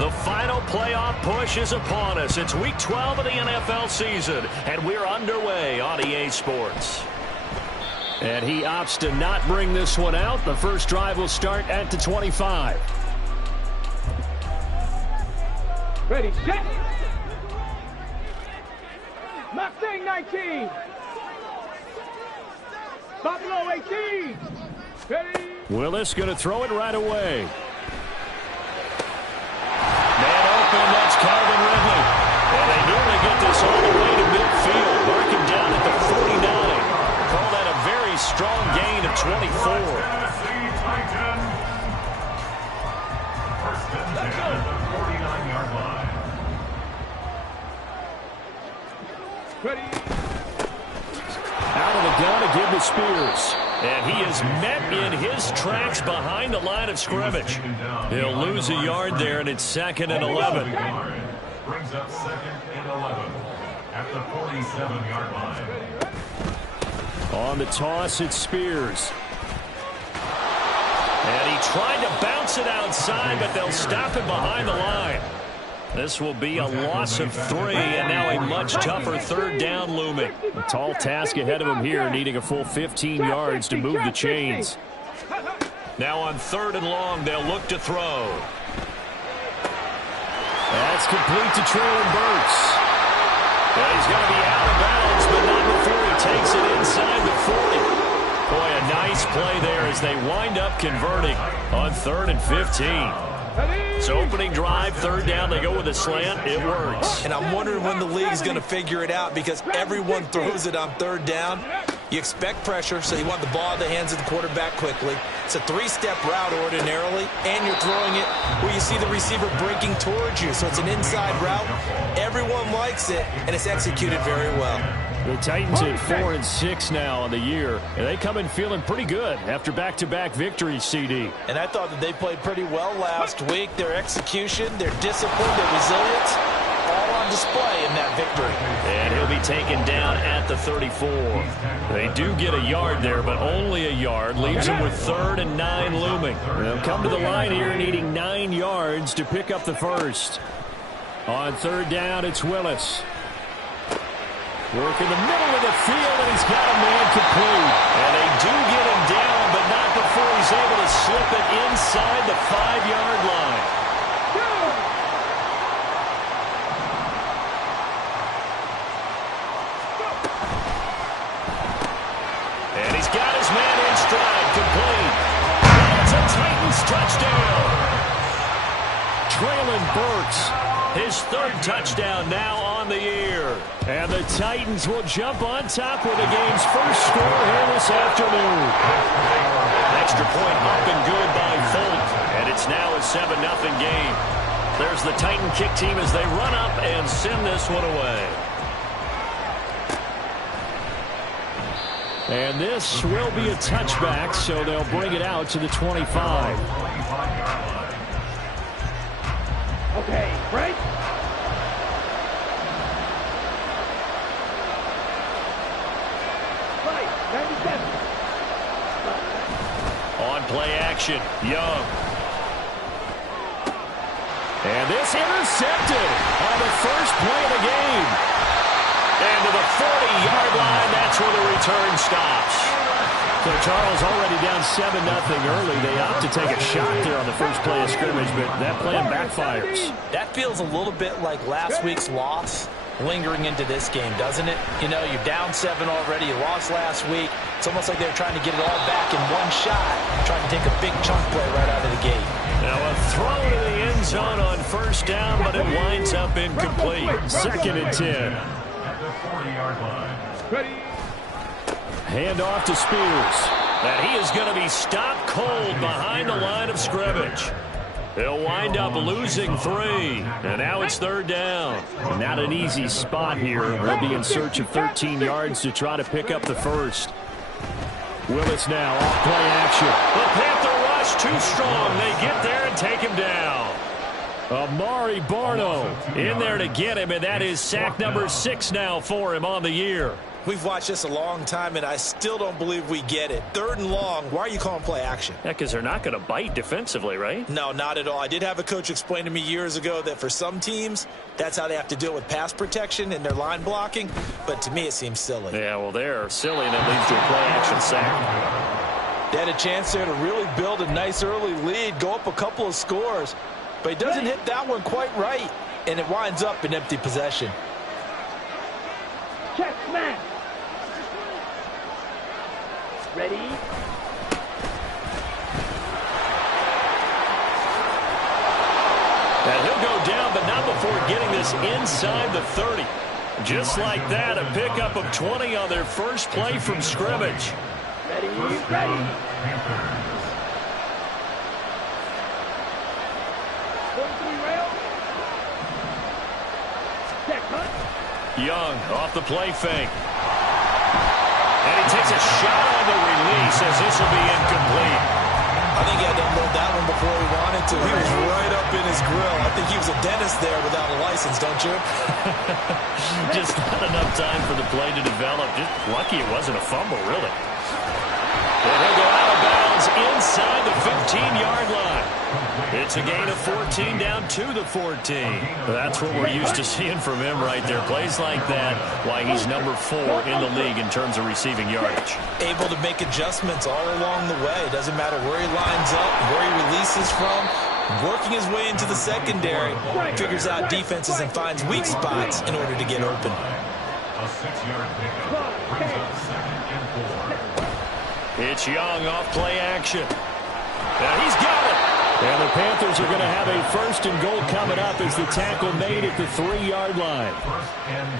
The final playoff push is upon us. It's Week 12 of the NFL season, and we're underway on EA Sports. And he opts to not bring this one out. The first drive will start at the 25. Ready, set. Mustang 19. Buffalo 18. Ready. Willis going to throw it right away. Man open, that's Calvin Ridley. And they nearly get this all the way to midfield. Mark him down at the 49. Call that a very strong gain of 24. First and 10 at the 49-yard line. Ready. Out of the gun to give to Spears. And he is met in his tracks behind the line of scrimmage. He'll lose a yard there, and it's 2nd and 11. Brings up 2nd and 11 at the 47-yard line. On the toss, it's Spears. And he tried to bounce it outside, but they'll stop him behind the line. This will be a loss of 3, and now a much tougher third down looming. A tall task ahead of him here, needing a full 15 yards to move the chains. Now on 3rd and long, they'll look to throw. That's complete to Traylon Burks. And he's going to be out of bounds, but not before he takes it inside the 40. Boy, a nice play there as they wind up converting on 3rd and 15. So opening drive, 3rd down, they go with a slant. It works. And I'm wondering when the league's going to figure it out, because everyone throws it on 3rd down. You expect pressure, so you want the ball in the hands of the quarterback quickly. It's a 3-step route ordinarily, and you're throwing it where you see the receiver breaking towards you. So it's an inside route. Everyone likes it, and it's executed very well. The Titans at 4-6 now on the year, and they come in feeling pretty good after back-to-back victories, CD. And I thought that they played pretty well last week. Their execution, their discipline, their resilience, all on display in that victory. And he'll be taken down at the 34. They do get a yard there, but only a yard. Leaves them with 3rd and 9 looming. They'll come to the line here needing 9 yards to pick up the first. On 3rd down, it's Willis. Work in the middle of the field, and he's got a man complete. And they do get him down, but not before he's able to slip it inside the 5-yard line. And he's got his man in stride, complete. And it's a Titans touchdown. Traylon Burks, his 3rd touchdown now on the year. And the Titans will jump on top with the game's first score here this afternoon. Extra point up and good by Folk. And it's now a 7-0 game. There's the Titan kick team as they run up and send this one away. And this will be a touchback, so they'll bring it out to the 25. Okay, break. On play action, Young. And this intercepted on the first play of the game. And to the 40-yard line, that's where the return stops. So Charles already down 7-0 early. They opt to take a shot there on the first play of scrimmage, but that plan backfires. That feels a little bit like last week's loss lingering into this game, doesn't it? You know, you're down 7 already. You lost last week. It's almost like they're trying to get it all back in one shot, trying to take a big chunk play right out of the gate. Now a throw to the end zone on 1st down, but it winds up incomplete. 2nd and 10. At the 40-yard line. Ready. Hand off to Spears. And he is going to be stopped cold behind the line of scrimmage. They'll wind up losing 3. And now it's 3rd down. Not an easy spot here. They'll be in search of 13 yards to try to pick up the first. Willis now off play action. The Panther rush too strong. They get there and take him down. Amari Barno in there to get him, and that is sack number 6 now for him on the year. We've watched this a long time, and I still don't believe we get it. 3rd and long. Why are you calling play action? Yeah, because they're not going to bite defensively, right? No, not at all. I did have a coach explain to me years ago that for some teams, that's how they have to deal with pass protection and their line blocking. But to me, it seems silly. Yeah, well, they're silly, and it leads to a play action sack. They had a chance there to really build a nice early lead, go up a couple of scores. But he doesn't hit that one quite right, and it winds up in empty possession. Check smash. Ready? And he'll go down, but not before getting this inside the 30. Just like that, a pickup of 20 on their first play from scrimmage. Ready? Ready? Young off the play fake. And he takes a shot on the release as this will be incomplete. I think he had to unload that one before he wanted to. He was right up in his grill. I think he was a dentist there without a license, don't you? Just not enough time for the play to develop. Just lucky it wasn't a fumble, really. And he'll go out of bounds inside the 15-yard line. It's a gain of 14 down to the 14. That's what we're used to seeing from him right there. Plays like that, why he's number 4 in the league in terms of receiving yardage. Able to make adjustments all along the way. Doesn't matter where he lines up, where he releases from. Working his way into the secondary, figures out defenses and finds weak spots in order to get open. A 6-yard pickup brings up 2nd and 4. It's Young off play action. And he's got it. And the Panthers are going to have a 1st and goal coming up as the tackle made at the 3-yard line.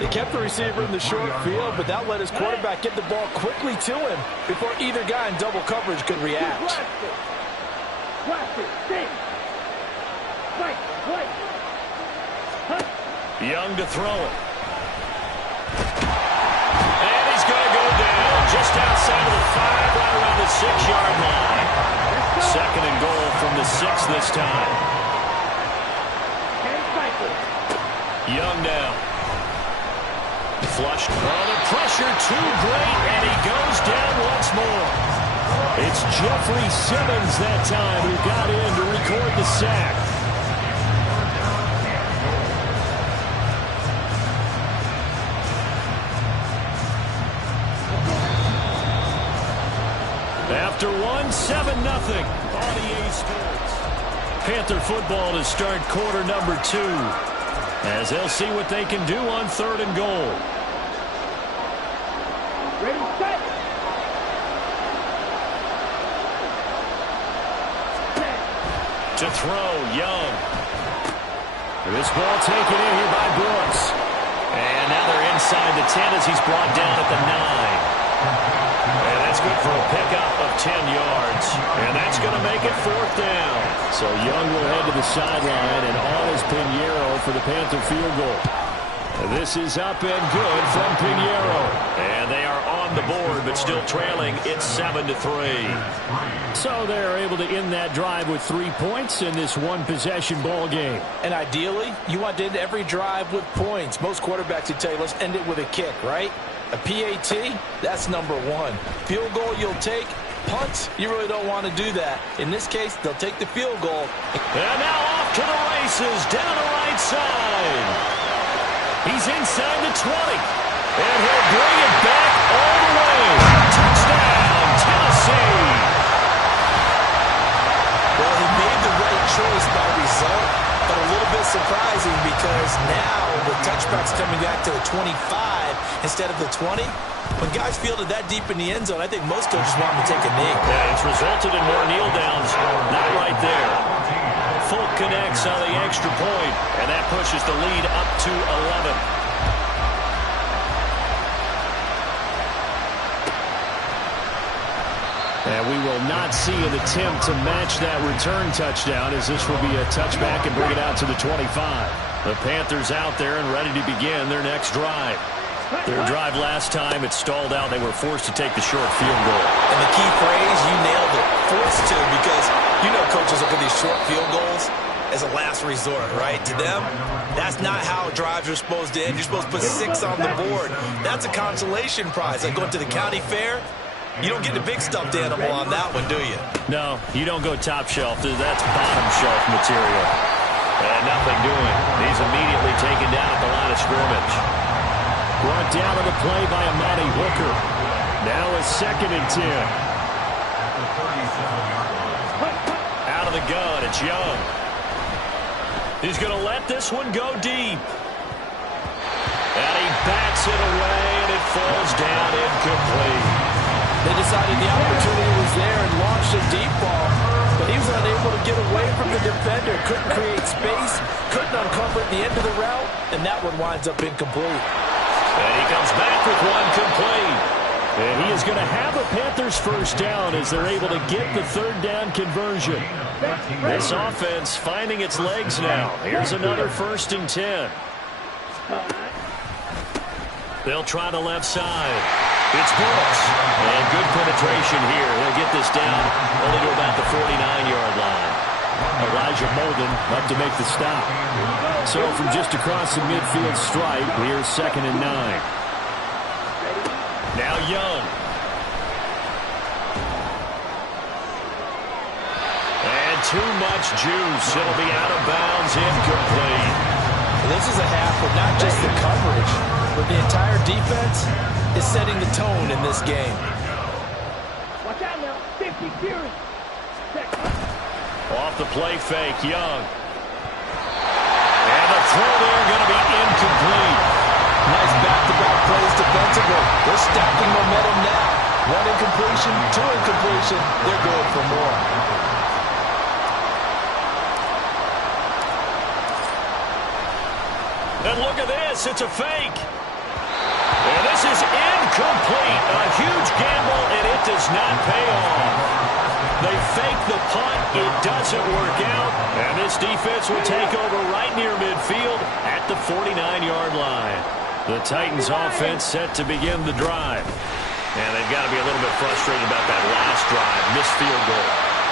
They kept the receiver in the short field, but that let his quarterback get the ball quickly to him before either guy in double coverage could react. Young to throw it. And he's going to go down just outside of the 5, right around the 6-yard line. 2nd and goal from the 6 this time. Young down. Flushed. Oh, the pressure too great, and he goes down once more. It's Jeffrey Simmons that time who got in to record the sack. After 7-0 on EA Sports. Panther football to start quarter number 2 as they'll see what they can do on 3rd and goal. Ready, set. To throw, Young. This ball taken in here by Brooks. And now they're inside the 10 as he's brought down at the 9. And that's good for a pickup of 10 yards. And that's going to make it 4th down. So Young will head to the sideline, and all is Pinheiro for the Panther field goal. This is up and good from Pinheiro. And they are on the board, but still trailing. It's 7-3. So they're able to end that drive with 3 points in this one-possession ball game. And ideally, you want to end every drive with points. Most quarterbacks would tell you, let's end it with a kick, right? A PAT, that's number 1. Field goal you'll take. Punts, you really don't want to do that. In this case, they'll take the field goal. And now off to the races, down the right side. He's inside the 20. And he'll bring it back all the way. Touchdown, Tennessee. Well, he made the right choice by result, but a little bit surprising because now the touchback's coming back to the 25 instead of the 20. When guys fielded that deep in the end zone, I think most coaches want them to take a knee. Yeah, it's resulted in more kneel downs. Not right there. Folk connects on the extra point, and that pushes the lead up to 11. And we will not see an attempt to match that return touchdown, as this will be a touchback and bring it out to the 25. The Panthers out there and ready to begin their next drive. Their drive last time, it stalled out. They were forced to take the short field goal. And the key phrase, you nailed it. Forced to, because you know coaches look at these short field goals. as a last resort, right? To them, that's not how drives are supposed to end. You're supposed to put 6 on the board. That's a consolation prize. Like going to the county fair, you don't get the big stuffed animal on that one, do you? No, you don't go top shelf. That's bottom shelf material. And nothing doing. He's immediately taken down at the line of scrimmage. Brought down on the play by Amani Hooker. Now a 2nd and 10. Out of the gun, it's Young. He's going to let this one go deep. And he bats it away, and it falls down incomplete. They decided the opportunity was there and launched a deep ball, but he was unable to get away from the defender. Couldn't create space, couldn't uncover the end of the route, and that one winds up incomplete. And he comes back with one complete. And he is going to have a Panthers first down as they're able to get the 3rd down conversion. This offense finding its legs now. Here's another 1st and 10. They'll try the left side. It's Brooks. And good penetration here. They'll get this down only to about the 49-yard line. Elijah Molden up to make the stop. So from just across the midfield stripe, here's 2nd and 9. Now Young. And too much juice. It'll be out of bounds, incomplete. This is a half where not just the coverage, but the entire defense is setting the tone in this game. Watch out now. 50 Fury. Off the play fake, Young. And the throw there going to be incomplete. Nice back-to-back plays defensively. They're stacking momentum now. 1 incompletion, 2 incompletion. They're going for more. And look at this. It's a fake. And this is incomplete. A huge gamble, and it does not pay off. They fake the punt. It doesn't work out. And this defense will take over right near midfield at the 49-yard line. The Titans offense set to begin the drive. And they've got to be a little bit frustrated about that last drive. Missed field goal.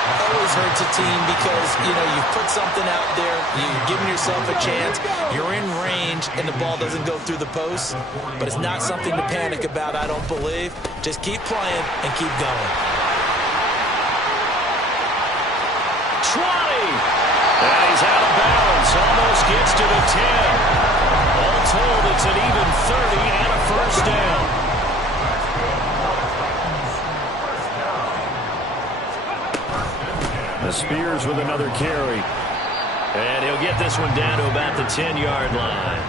Always hurts a team because, you know, you put something out there, you're giving yourself a chance, you're in range, and the ball doesn't go through the post. But it's not something to panic about, I don't believe. Just keep playing and keep going. 20. And he's out of bounds. Almost gets to the 10. All told, it's an even 30 and a first down. Spears with another carry. And he'll get this one down to about the 10-yard line.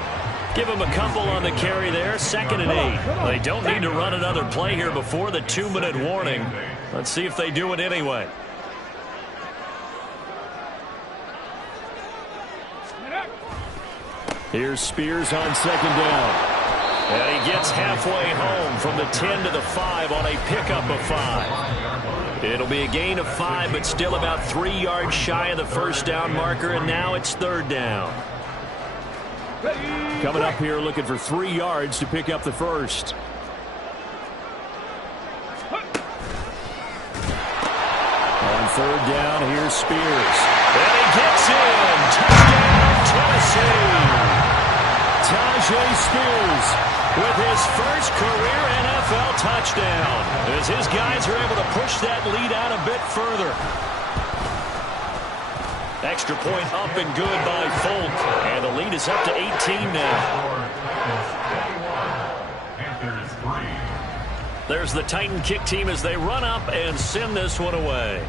Give him a couple on the carry there. 2nd and 8. They don't need to run another play here before the 2-minute warning. Let's see if they do it anyway. Here's Spears on 2nd down. And he gets halfway home from the 10 to the 5 on a pickup of 5. It'll be a gain of 5, but still about 3 yards shy of the first down marker, and now it's 3rd down. Coming up here looking for 3 yards to pick up the first. On 3rd down, here's Spears. And he gets in. Touchdown, Tennessee. Tajay Spears with his first career NFL touchdown, as his guys are able to push that lead out a bit further. Extra point up and good by Folk, and the lead is up to 18 now. There's the Titan kick team as they run up and send this one away.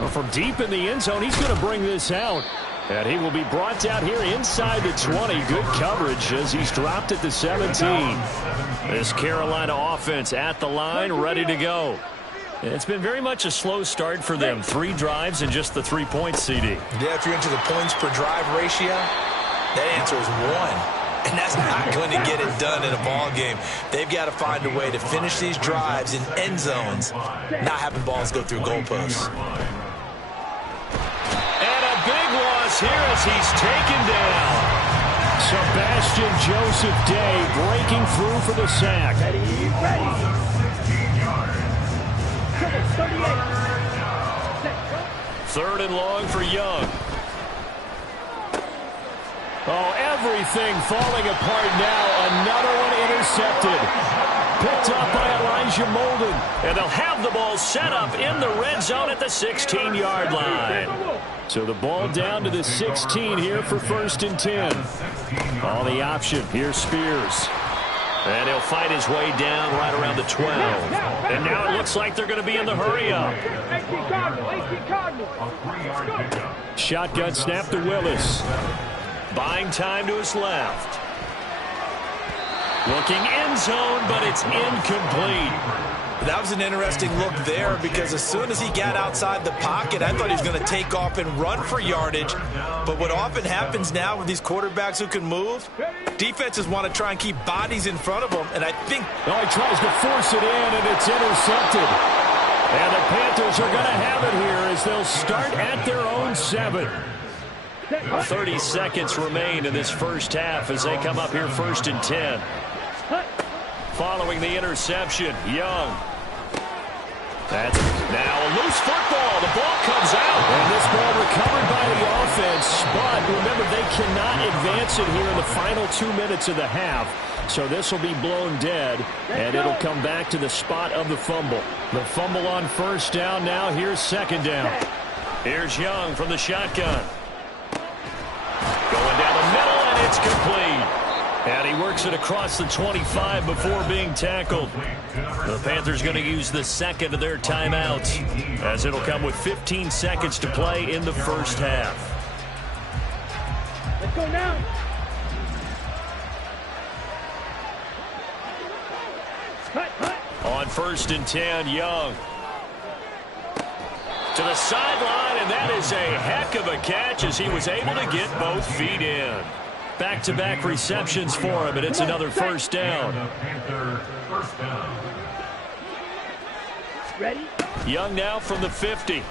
Well, from deep in the end zone, he's going to bring this out. And he will be brought down here inside the 20. Good coverage as he's dropped at the 17. This Carolina offense at the line, ready to go. It's been very much a slow start for them. 3 drives and just the 3 points, CD. Yeah, if you're into the points per drive ratio, that answer is 1. And that's not going to get it done in a ball game. They've got to find a way to finish these drives in end zones, not having balls go through goalposts. Big loss here as he's taken down. Sebastian Joseph Day breaking through for the sack. Ready. 38. Third and long for Young. Oh, everything falling apart now. Another one intercepted. Picked up by Elijah Molden. And they'll have the ball set up in the red zone at the 16-yard line. So the ball down to the 16 here for 1st and 10. On the option, here's Spears. And he'll fight his way down right around the 12. And now it looks like they're going to be in the hurry-up. Shotgun snap to Willis. Buying time to his left. Looking end zone, but it's incomplete. That was an interesting look there because as soon as he got outside the pocket, I thought he was going to take off and run for yardage. But what often happens now with these quarterbacks who can move, defenses want to try and keep bodies in front of them. And I think... Oh, he tries to force it in, and it's intercepted. And the Panthers are going to have it here as they'll start at their own 7. 30 seconds remain in this first half as they come up here 1st and 10. Following the interception, Young. That's now a loose football. The ball comes out. And this ball recovered by the offense. But remember, they cannot advance it here in the final 2 minutes of the half. So this will be blown dead, and it'll come back to the spot of the fumble. The fumble on 1st down now. Here's 2nd down. Here's Young from the shotgun. Going down the middle, and it's complete. And he works it across the 25 before being tackled. The Panthers going to use the second of their timeouts as it'll come with 15 seconds to play in the first half. Let's go now. On 1st and 10, Young. To the sideline, and that is a heck of a catch as he was able to get both feet in. Back-to-back receptions for him, and it's another 1st down. Ready? Young now from the 50.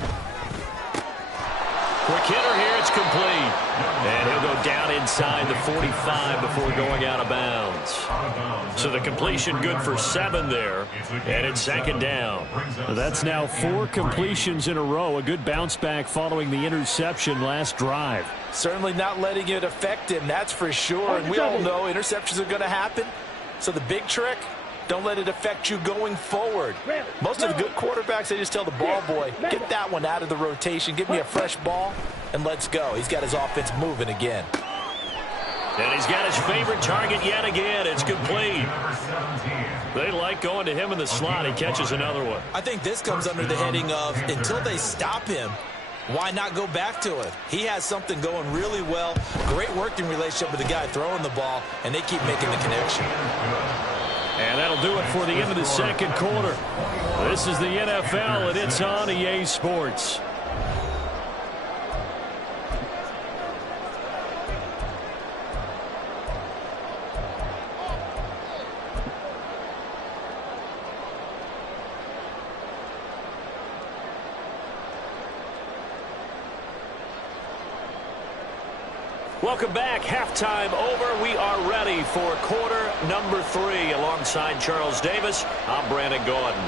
Quick hitter here, it's complete. And he'll go down inside the 45 before going out of bounds. So the completion good for 7 there, and it's 2nd down. That's now 4 completions in a row. A good bounce back following the interception last drive. Certainly not letting it affect him, that's for sure. And we all know interceptions are going to happen. So the big trick, don't let it affect you going forward. Most of the good quarterbacks, they just tell the ball boy, get that one out of the rotation, give me a fresh ball, and let's go. He's got his offense moving again. And he's got his favorite target yet again. It's complete. They like going to him in the slot. He catches another one. I think this comes under the heading of until they stop him, why not go back to it? He has something going really well. Great working relationship with the guy throwing the ball, and they keep making the connection. And that'll do it for the end of the second quarter. This is the NFL, and it's on EA Sports. Welcome back. Halftime over. We are ready for quarter number 3. Alongside Charles Davis, I'm Brandon Gordon.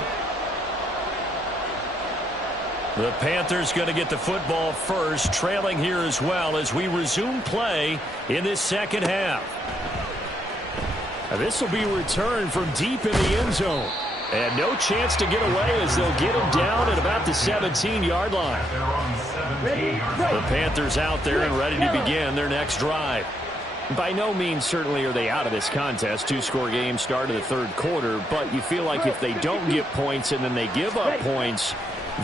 The Panthers going to get the football first, trailing here as well as we resume play in this second half. This will be returned from deep in the end zone. And no chance to get away as they'll get him down at about the 17-yard line. The Panthers out there and ready to begin their next drive. By no means certainly are they out of this contest. 2-score game start of the third quarter, but you feel like if they don't get points and then they give up points,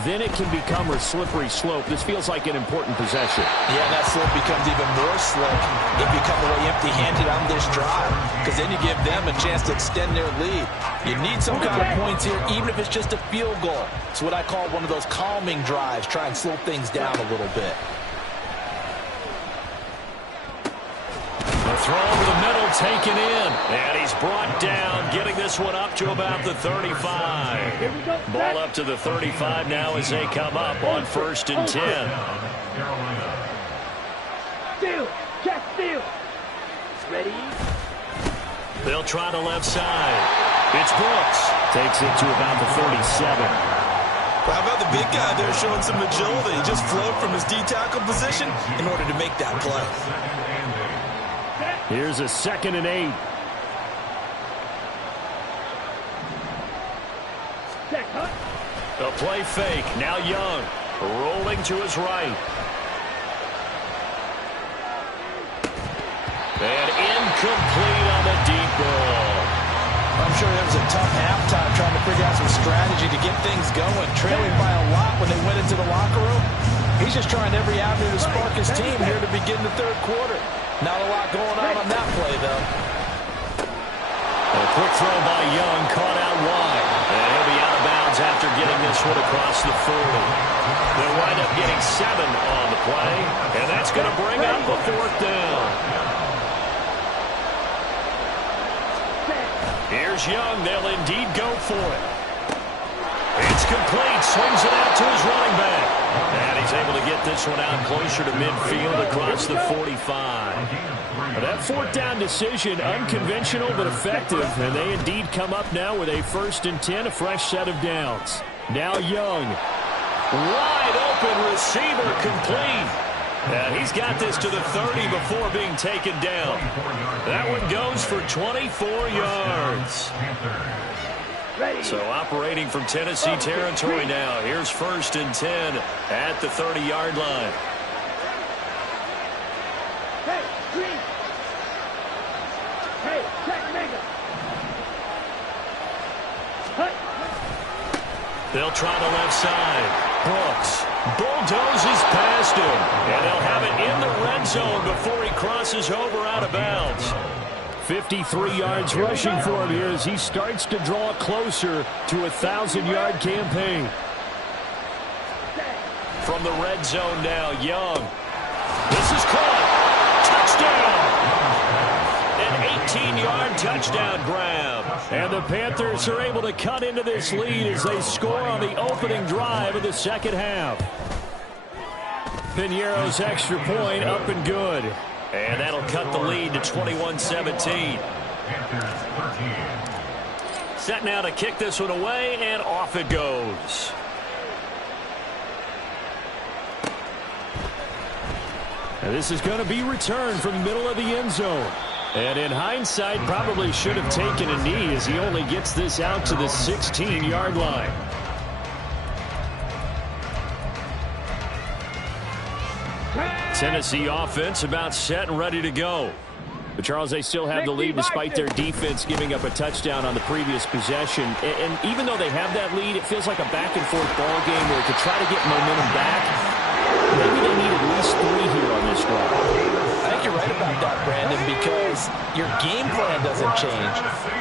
then it can become a slippery slope. This feels like an important possession. Yeah, that slope becomes even more slick if you come away empty-handed on this drive, because then you give them a chance to extend their lead. You need some kind of points here, even if it's just a field goal. It's what I call one of those calming drives. Try and slow things down a little bit. The throw over the middle taken in. And he's brought down, getting this one up to about the 35. Ball up to the 35 now as they come up on 1st and 10. Steal. Check steal. Ready? They'll try the left side. It's Brooks. Takes it to about the 37. How about the big guy there showing some agility? He just flowed from his D-tackle position in order to make that play. Here's a 2nd and 8. The play fake. Now Young rolling to his right. And incomplete on the deep ball. I'm sure there was a tough halftime trying to figure out some strategy to get things going. Trailing by a lot when they went into the locker room. He's just trying every avenue to spark his team here to begin the 3rd quarter. Not a lot going on that play, though. A quick throw by Young, caught out wide. And he'll be out of bounds after getting this one across the 40. They'll wind up getting 7 on the play, and that's going to bring up a 4th down. Here's Young. They'll indeed go for it. It's complete. Swings it out to his running back. And he's able to get this one out closer to midfield across the 45. That 4th down decision, unconventional but effective. And they indeed come up now with a 1st and 10, a fresh set of downs. Now Young. Wide open receiver, complete. And he's got this to the 30 before being taken down. That one goes for 24 yards. So operating from Tennessee territory now. Here's 1st and 10 at the 30-yard line. Hey, Green. Hey, check Mega. They'll try the left side. Brooks bulldozes past him. And they'll have it in the red zone before he crosses over out of bounds. 53 yards rushing for him here as he starts to draw closer to a 1,000-yard campaign. From the red zone now, Young. This is caught. Touchdown! An 18-yard touchdown grab. And the Panthers are able to cut into this lead as they score on the opening drive of the 2nd half. Piñeiro's extra point up and good. And that'll cut the lead to 21-17. Set now to kick this one away, and off it goes. And this is going to be returned from the middle of the end zone. And in hindsight, probably should have taken a knee as he only gets this out to the 16-yard line. Tennessee offense about set and ready to go. But, Charles, they still have the lead despite their defense giving up a touchdown on the previous possession. And even though they have that lead, it feels like a back-and-forth ball game where to try to get momentum back, maybe they need at least 3 here on this drive. I think you're right about that, Brandon, because your game plan doesn't change.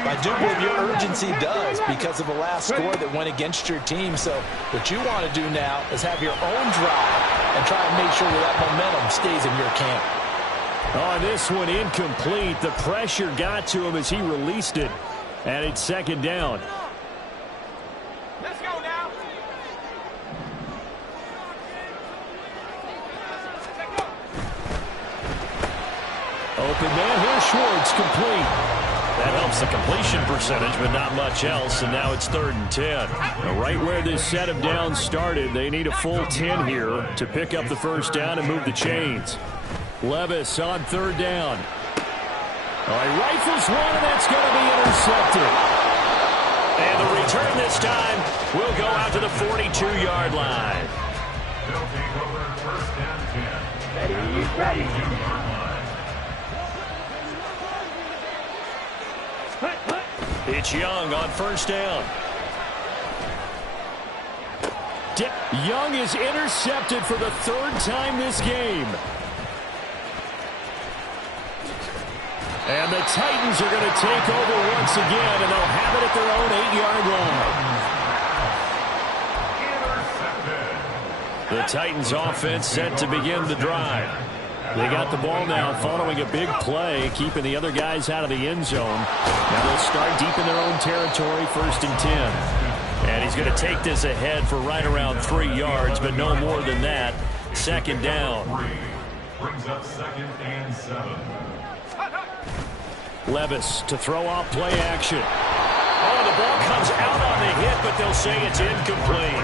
I do believe your urgency does because of the last score that went against your team. So what you want to do now is have your own drive and try and make sure that momentum stays in your camp. Oh, this one incomplete. The pressure got to him as he released it. And it's 2nd down. Let's go now. Open man here, Schwartz, complete. That helps the completion percentage, but not much else, and now it's 3rd and 10. Now, right where this set of downs started, they need a full 10 here to pick up the 1st down and move the chains. Levis on 3rd down. All right, rifles one, and that's going to be intercepted. And the return this time will go out to the 42-yard line. They'll take over 1st and 10. Ready. It's Young on 1st down. Young is intercepted for the 3rd time this game. And the Titans are going to take over once again, and they'll have it at their own 8-yard line. The Titans offense set to begin the drive. They got the ball now following a big play, keeping the other guys out of the end zone. Now they'll start deep in their own territory, 1st and 10. And he's going to take this ahead for right around 3 yards, but no more than that. 2nd down. Brings up 2nd and 7. Levis to throw off play action. Oh, the ball comes out on the hit, but they'll say it's incomplete.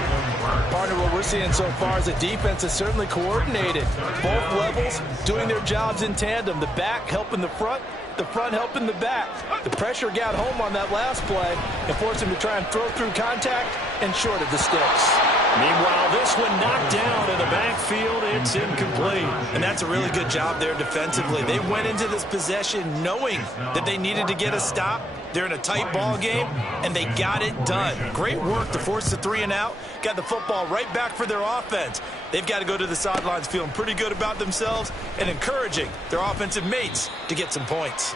Partner, what we're seeing so far is the defense is certainly coordinated. Both levels doing their jobs in tandem. The back helping the front helping the back. The pressure got home on that last play and forced him to try and throw through contact and short of the sticks. Meanwhile, this one knocked down in the backfield. It's incomplete. And that's a really good job there defensively. They went into this possession knowing that they needed to get a stop. They're in a tight ball game, and they got it done. Great work to force the 3 and out. Got the football right back for their offense. They've got to go to the sidelines feeling pretty good about themselves and encouraging their offensive mates to get some points.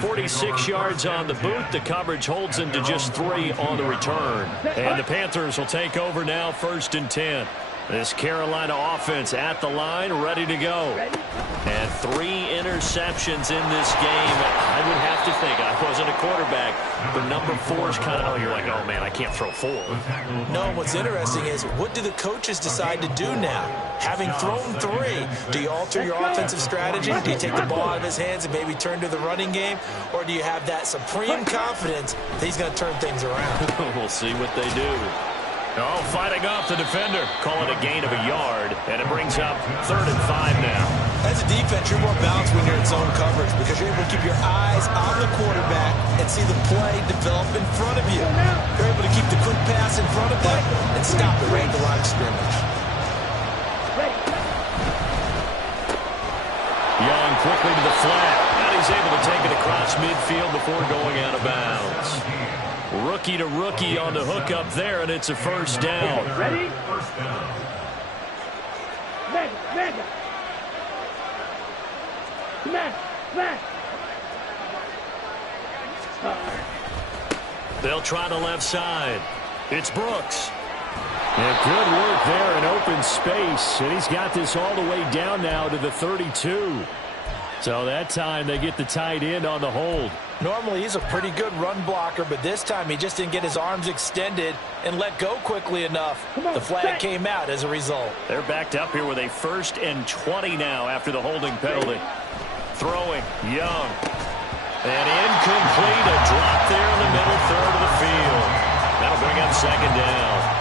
46 yards on the boot. The coverage holds them to just 3 on the return. And the Panthers will take over now, 1st and 10. This Carolina offense at the line, ready to go. And 3 interceptions in this game. I would have to think, I wasn't a quarterback, but number 4 is kind of, you're like, oh, man, I can't throw 4. No, what's interesting is, what do the coaches decide to do now? Having thrown 3, do you alter your offensive strategy? Do you take the ball out of his hands and maybe turn to the running game? Or do you have that supreme confidence that he's going to turn things around? We'll see what they do. Oh, fighting off the defender. Call it a gain of a yard, and it brings up 3rd and 5 now. As a defense, you're more balanced when you're in zone coverage because you're able to keep your eyes on the quarterback and see the play develop in front of you. You're able to keep the quick pass in front of them and stop it right at the line of scrimmage. Young quickly to the flat, and he's able to take it across midfield before going out of bounds. Rookie to rookie on the hook up there, and it's a 1st down. Ready? First down. Mega. Smash. They'll try the left side. It's Brooks. And good work there in open space, and he's got this all the way down now to the 32. So that time they get the tight end on the hold. Normally he's a pretty good run blocker, but this time he just didn't get his arms extended and let go quickly enough. The flag came out as a result. They're backed up here with a 1st and 20 now after the holding penalty. Throwing, Young. And incomplete, a drop there in the middle third of the field. That'll bring up 2nd down.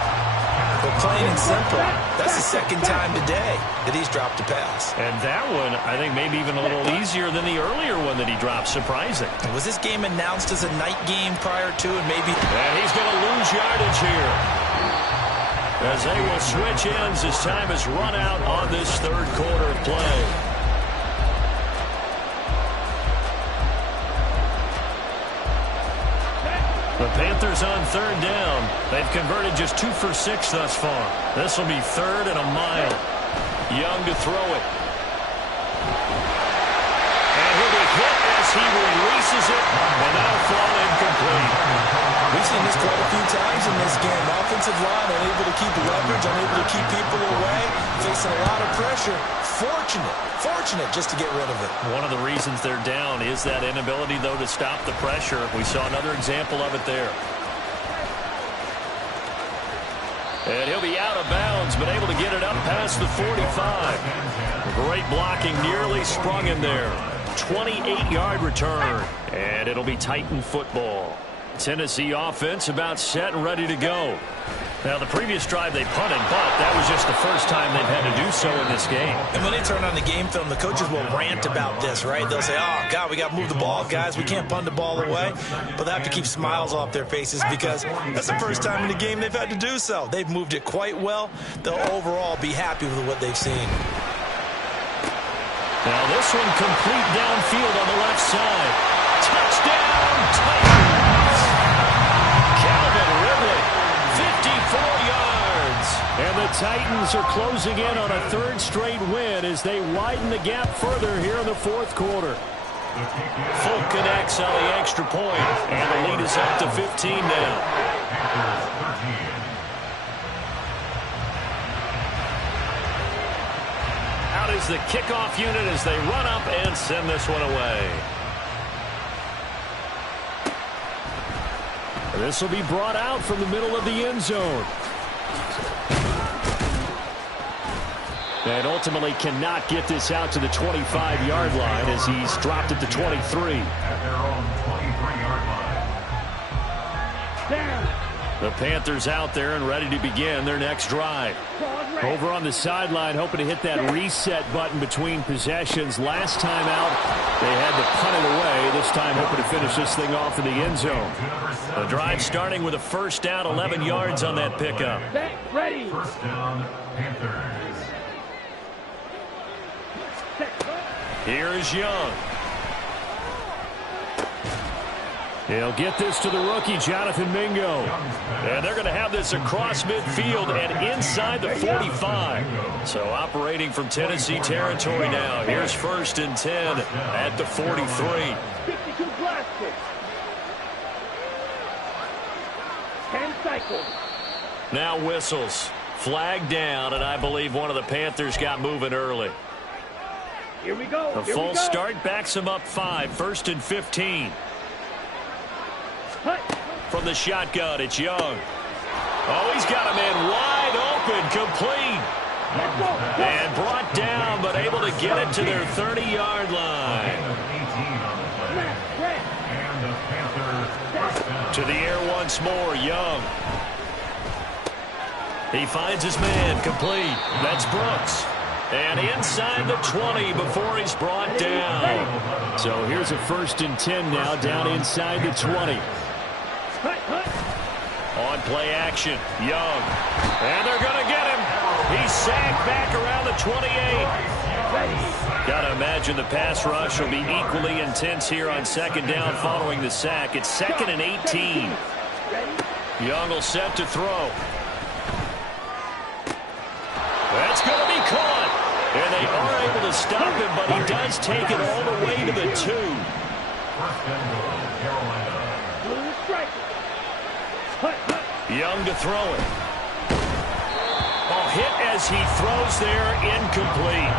But plain and simple, that's the 2nd time today that he's dropped a pass. And that one, I think, maybe even a little easier than the earlier one that he dropped. Surprising. Was this game announced as a night game prior to it? Maybe. And he's going to lose yardage here, as they will switch ends as time has run out on this 3rd quarter of play. The Panthers on 3rd down. They've converted just 2 for 6 thus far. This will be 3rd and a mile. Young to throw it. And he'll be hit as he releases it, and that'll fall incomplete. We've seen this quite a few times in this game. Offensive line unable to keep leverage, unable to keep people away, facing a lot of pressure. Fortunate just to get rid of it. One of the reasons they're down is that inability, though, to stop the pressure. We saw another example of it there. And he'll be out of bounds, but able to get it up past the 45. Great blocking, nearly sprung him there. 28-yard return, and it'll be Titan football. Tennessee offense about set and ready to go. Now, the previous drive they punted, but that was just the first time they've had to do so in this game. And when they turn on the game film, the coaches will rant about this, right? They'll say, oh, God, we got to move the ball, guys. We can't punt the ball away. But they have to keep smiles off their faces because that's the first time in the game they've had to do so. They've moved it quite well. They'll overall be happy with what they've seen. Now, this one complete downfield on the left side. Touchdown, Titans! Calvin Ridley, 54 yards. And the Titans are closing in on a 3rd straight win as they widen the gap further here in the 4th quarter. Full connects on the extra point, and the lead is up to 15 now. Out is the kickoff unit as they run up and send this one away. This will be brought out from the middle of the end zone. And ultimately cannot get this out to the 25-yard line as he's dropped at the 23. At their own 23-yard line. Down. The Panthers out there and ready to begin their next drive. Over on the sideline, hoping to hit that reset button between possessions. Last time out, they had to punt it away. This time, hoping to finish this thing off in the end zone. The drive starting with a first down, 11 yards on that pickup. Ready. First down, Panthers. Here is Young. He'll get this to the rookie, Jonathan Mingo. And they're going to have this across midfield and inside the 45. So operating from Tennessee territory now. Here's 1st and 10 at the 43. 52 blasted. 10 cycles. Now whistles. Flag down, and I believe one of the Panthers got moving early. Here we go. The false start backs him up 5. 1st and 15. From the shotgun, it's Young. Oh, he's got a man wide open, complete. And brought down, but able to get it to their 30-yard line. To the air once more, Young. He finds his man, complete. That's Brooks. And inside the 20 before he's brought down. So here's a 1st and 10 now, down inside the 20. On play action, Young. And they're going to get him. He's sacked back around the 28. Got to imagine the pass rush will be equally intense here on 2nd down following the sack. It's 2nd and 18. Young will set to throw. That's going to be caught. And they are able to stop him, but he does take it all the way to the 2. First and goal, Carolina. Young to throw it. Oh, hit as he throws there, incomplete.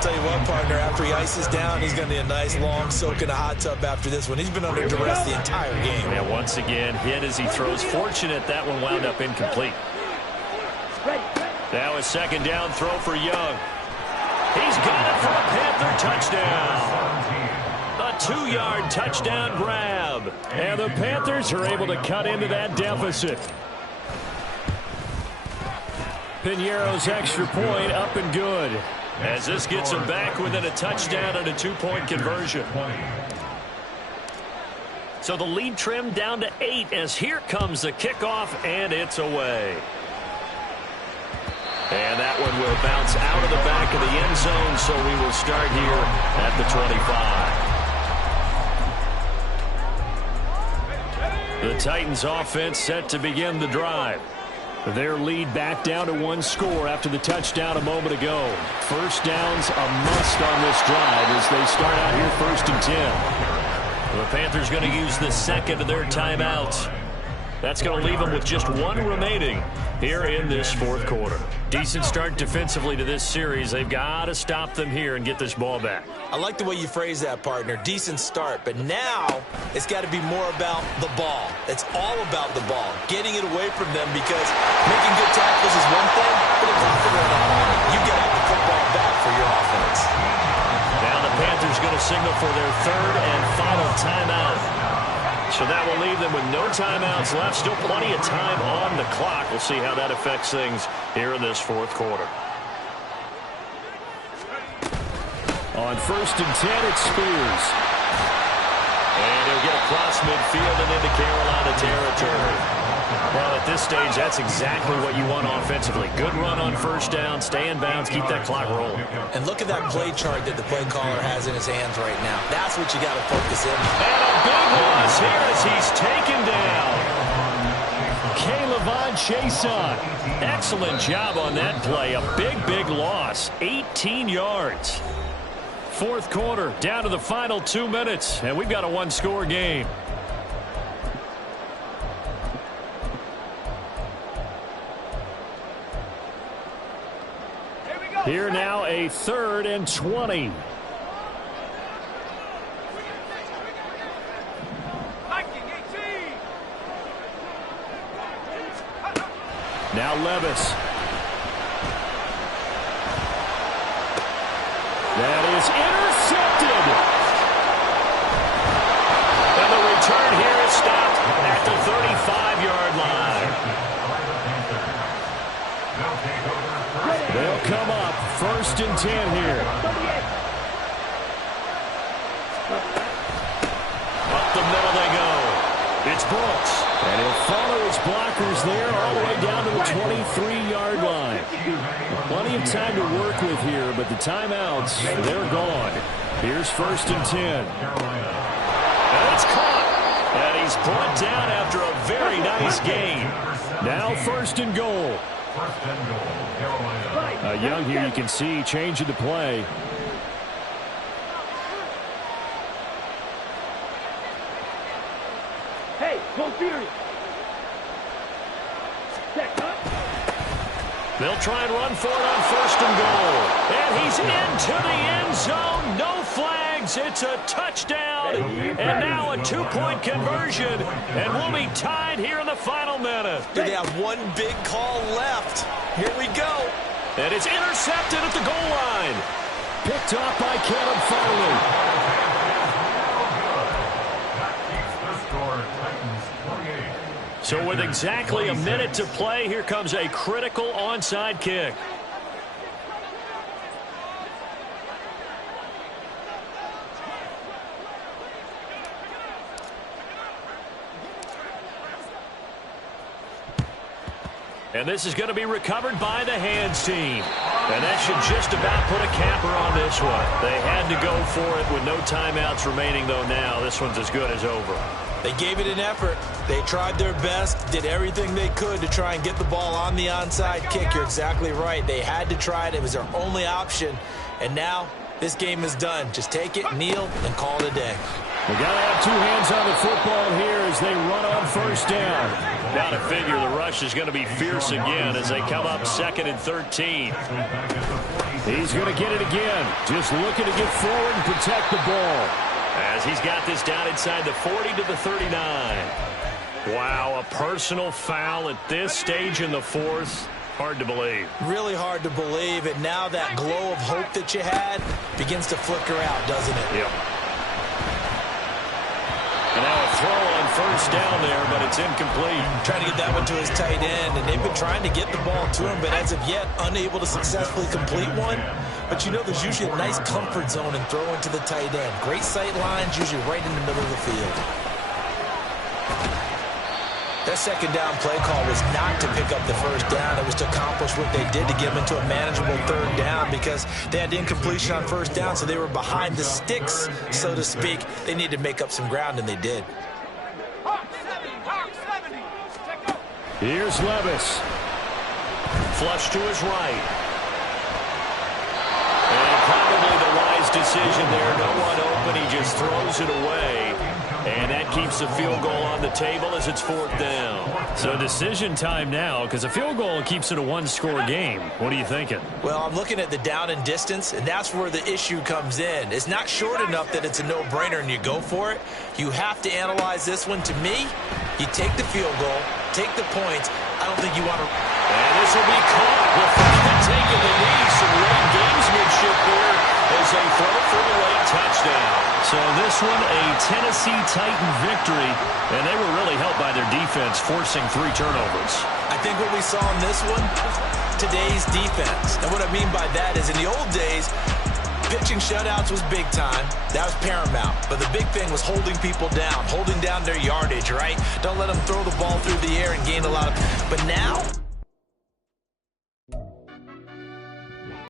Tell you what, partner, after he ices down, he's going to need a nice long soak in a hot tub after this one. He's been under duress the entire game. And once again, hit as he throws. Fortunate that one wound up incomplete. Now a 2nd down throw for Young. He's got it for a Panther touchdown. A 2-yard touchdown grab. And the Panthers are able to cut into that deficit. Piñeiro's extra point up and good. As this gets him back within a touchdown and a 2-point conversion. So the lead trimmed down to 8 as here comes the kickoff, and it's away. And that one will bounce out of the back of the end zone, so we will start here at the 25. The Titans offense set to begin the drive. Their lead back down to 1 score after the touchdown a moment ago. First down's a must on this drive as they start out here 1st and 10. The Panthers going to use the 2nd of their timeouts. That's going to leave them with just 1 remaining here in this 4th quarter. Decent start defensively to this series. They've got to stop them here and get this ball back. I like the way you phrase that, partner. Decent start. But now it's got to be more about the ball. It's all about the ball. Getting it away from them, because making good tackles is one thing, but it's not the run out on it. You got to have the football back for your offense. Now the Panthers going to signal for their 3rd and final timeout. So that will leave them with no timeouts left. Still plenty of time on the clock. We'll see how that affects things here in this 4th quarter. On 1st and 10, it's Spears. And he'll get across midfield and into Carolina territory. Well, at this stage, that's exactly what you want offensively. Good run on 1st down, stay in bounds, keep that clock rolling. And look at that play chart that the play caller has in his hands right now. That's what you got to focus in on. And a big loss here as he's taken down. K'Lavon Chaisson. Excellent job on that play. A big loss. 18 yards. 4th quarter, down to the final 2 minutes, and we've got a 1-score game. Here now a 3rd and 20. Now Levis. That is intercepted. And the return here is stopped at the 35-yard line. They'll come up 1st and 10 here. Up the middle they go. It's Brooks. And he'll follow his blockers there all the way down to the 23-yard line. Plenty of time to work with here, but the timeouts, they're gone. Here's 1st and 10. And it's caught. And he's brought down after a very nice gain. Now 1st and goal. Young here, you can see changing the play. Hey, go serious. They'll try and run for it on 1st and goal. And he's into the end zone. No flags. It's a touchdown. And now a 2-point conversion. And we'll be tied here in the final minute. They have one big call left. Here we go. And it's intercepted at the goal line. Picked off by Caleb Farley. So with exactly a minute to play, here comes a critical onside kick. And this is going to be recovered by the hands team. And that should just about put a capper on this one. They had to go for it with no timeouts remaining, though now. This one's as good as over. They gave it an effort. They tried their best, did everything they could to try and get the ball on the onside kick. You're exactly right. They had to try it. It was their only option. And now this game is done. Just take it, kneel, and call it a day. They got to have two hands on the football here as they run on 1st down. Got to figure the rush is going to be fierce again as they come up 2nd and 13. He's going to get it again. Just looking to get forward and protect the ball. As he's got this down inside the 40 to the 39. Wow, a personal foul at this stage in the 4th. Hard to believe. Really hard to believe. And now that glow of hope that you had begins to flicker out, doesn't it? Yep. And now a throw on 1st down there, but it's incomplete. Trying to get that one to his tight end, and they've been trying to get the ball to him, but as of yet, unable to successfully complete one. But you know there's usually a nice comfort zone in throwing to the tight end. Great sight lines, usually right in the middle of the field. That 2nd down play call was not to pick up the 1st down. It was to accomplish what they did to get them into a manageable 3rd down because they had the incompletion on 1st down, so they were behind the sticks, so to speak. They needed to make up some ground, and they did. Here's Levis. Flush to his right. And probably the wise decision there. No one open. He just throws it away. And that keeps the field goal on the table as it's 4th down. So decision time now because a field goal keeps it a one-score game. What are you thinking? Well, I'm looking at the down and distance, and that's where the issue comes in. It's not short enough that it's a no-brainer and you go for it. You have to analyze this one. To me, you take the field goal, take the points. I don't think you want to... And this will be caught with taking the knee. Some late gamesmanship here as they throw for the late touchdown. So this one, a Tennessee Titan victory, and they were really helped by their defense, forcing 3 turnovers. I think what we saw in this one, today's defense. And what I mean by that is in the old days, pitching shutouts was big time. That was paramount. But the big thing was holding people down, holding down their yardage, right? Don't let them throw the ball through the air and gain a lot of... But now...